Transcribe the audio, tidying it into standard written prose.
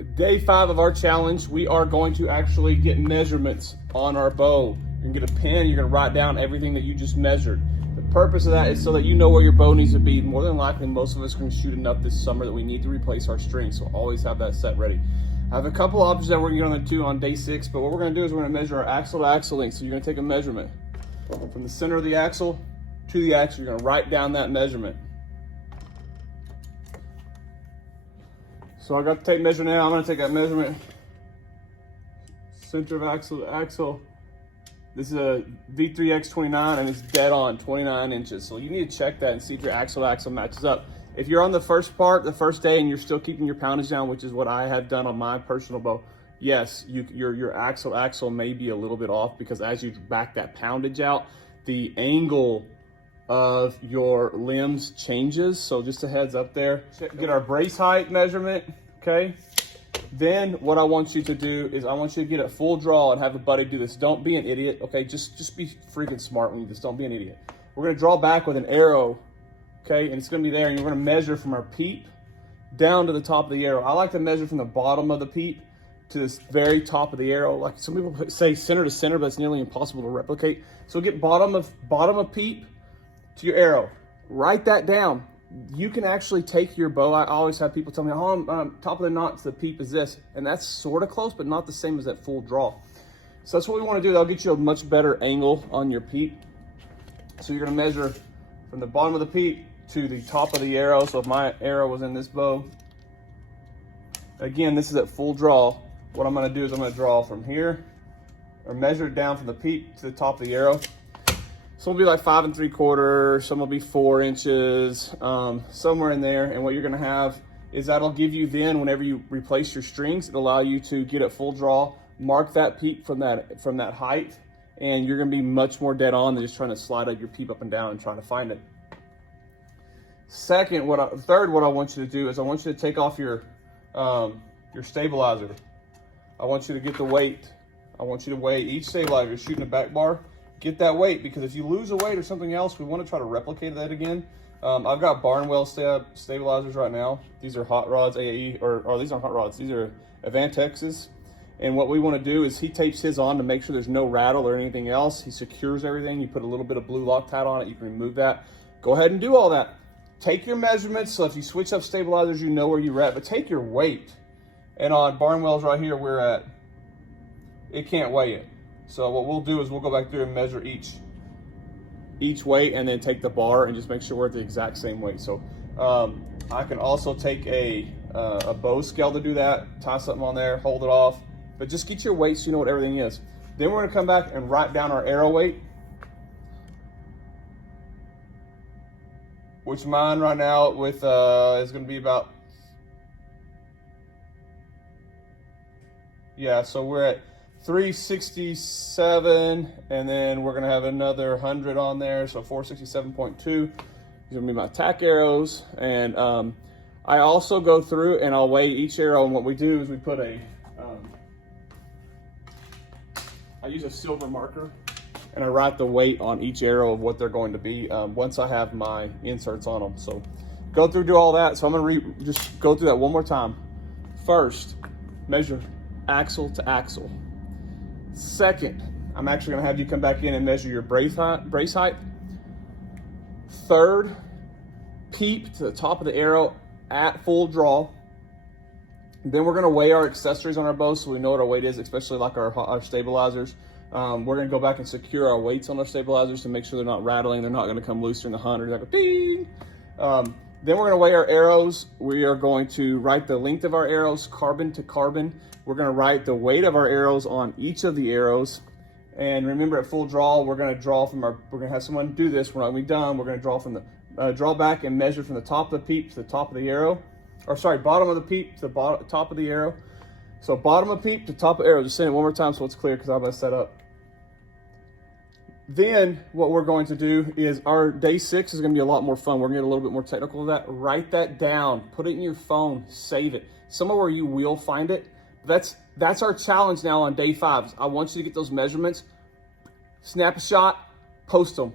Day 5 of our challenge, we are going to actually get measurements on our bow. You're gonna get a pen, you're gonna write down everything that you just measured. The purpose of that is so that you know where your bow needs to be. More than likely, most of us are gonna shoot enough this summer that we need to replace our string, so always have that set ready. I have a couple options that we're gonna do on day 6, but what we're gonna do is we're gonna measure our axle to axle length. So you're gonna take a measurement from the center of the axle to the axle. You're gonna write down that measurement. So I got to take measurement now. I'm gonna take that measurement. Center of axle to axle. This is a V3X29 and it's dead on 29 inches. So you need to check that and see if your axle to axle matches up. If you're on the first part, the first day, and you're still keeping your poundage down, which is what I have done on my personal bow, yes, your axle to axle may be a little bit off, because as you back that poundage out, the angle of your limbs changes. So just a heads up there. Get our brace height measurement, okay? Then what I want you to do is I want you to get a full draw and have a buddy do this. Don't be an idiot, okay? Just be freaking smart when you do this. Don't be an idiot. We're gonna draw back with an arrow, okay? And it's gonna be there, and you're gonna measure from our peep down to the top of the arrow. I like to measure from the bottom of the peep to this very top of the arrow. Like some people say center to center, but it's nearly impossible to replicate. So get bottom of peep to your arrow. Write that down. You can actually take your bow. I always have people tell me, oh, top of the knot to the peep is this. And that's sort of close, but not the same as that full draw. So that's what we want to do. That'll get you a much better angle on your peep. So you're going to measure from the bottom of the peep to the top of the arrow. So if my arrow was in this bow, again, this is at full draw. What I'm going to do is I'm going to draw from here, or measure it down from the peep to the top of the arrow. Some will be like 5 3/4, some will be 4 inches, somewhere in there. And what you're gonna have is that'll give you then, whenever you replace your strings, it'll allow you to get it full draw, mark that peep from that height, and you're gonna be much more dead on than just trying to slide out your peep up and down and trying to find it. Third, what I want you to do is I want you to take off your stabilizer. I want you to get the weight. I want you to weigh each stabilizer. You're shooting a back bar. Get that weight, because if you lose a weight or something else, we want to try to replicate that again. I've got Barnwell stabilizers right now. These are hot rods, AAE, or these aren't hot rods. These are Avantexes. And what we want to do is he tapes his on to make sure there's no rattle or anything else. He secures everything. You put a little bit of blue Loctite on it. You can remove that. Go ahead and do all that. Take your measurements. So if you switch up stabilizers, you know where you're at. But take your weight. And on Barnwell's right here, we're at, it can't weigh it. So what we'll do is we'll go back through and measure each weight, and then take the bar and just make sure we're at the exact same weight. So I can also take a bow scale to do that, tie something on there, hold it off, but just get your weight so you know what everything is. Then we're gonna come back and write down our arrow weight, which mine right now with is gonna be about, yeah, so we're at 367, and then we're gonna have another 100 on there, so 467.2. These are gonna be my tack arrows. And I also go through and I'll weigh each arrow, and what we do is we put I use a silver marker, and I write the weight on each arrow of what they're going to be once I have my inserts on them. So go through, do all that. So I'm gonna just go through that one more time. First, measure axle to axle. Second, I'm actually gonna have you come back in and measure your brace height. Third, peep to the top of the arrow at full draw. Then we're gonna weigh our accessories on our bow so we know what our weight is, especially like our stabilizers. We're gonna go back and secure our weights on our stabilizers to make sure they're not rattling, they're not gonna come loose during the hunt, or they're like ding. Then we're gonna weigh our arrows. We are going to write the length of our arrows, carbon to carbon. We're gonna write the weight of our arrows on each of the arrows. And remember, at full draw, we're gonna have someone do this. We're not gonna be done. We're gonna draw from the, draw back and measure from the top of the peep to the top of the arrow. Or sorry, bottom of the peep to the top of the arrow. So bottom of peep to top of arrow. Just say it one more time so it's clear, because I messed that up. Then what we're going to do is our day 6 is going to be a lot more fun. We're going to get a little bit more technical with that. Write that down. Put it in your phone. Save it. Somewhere where you will find it. That's our challenge now on day 5. I want you to get those measurements. Snap a shot. Post them.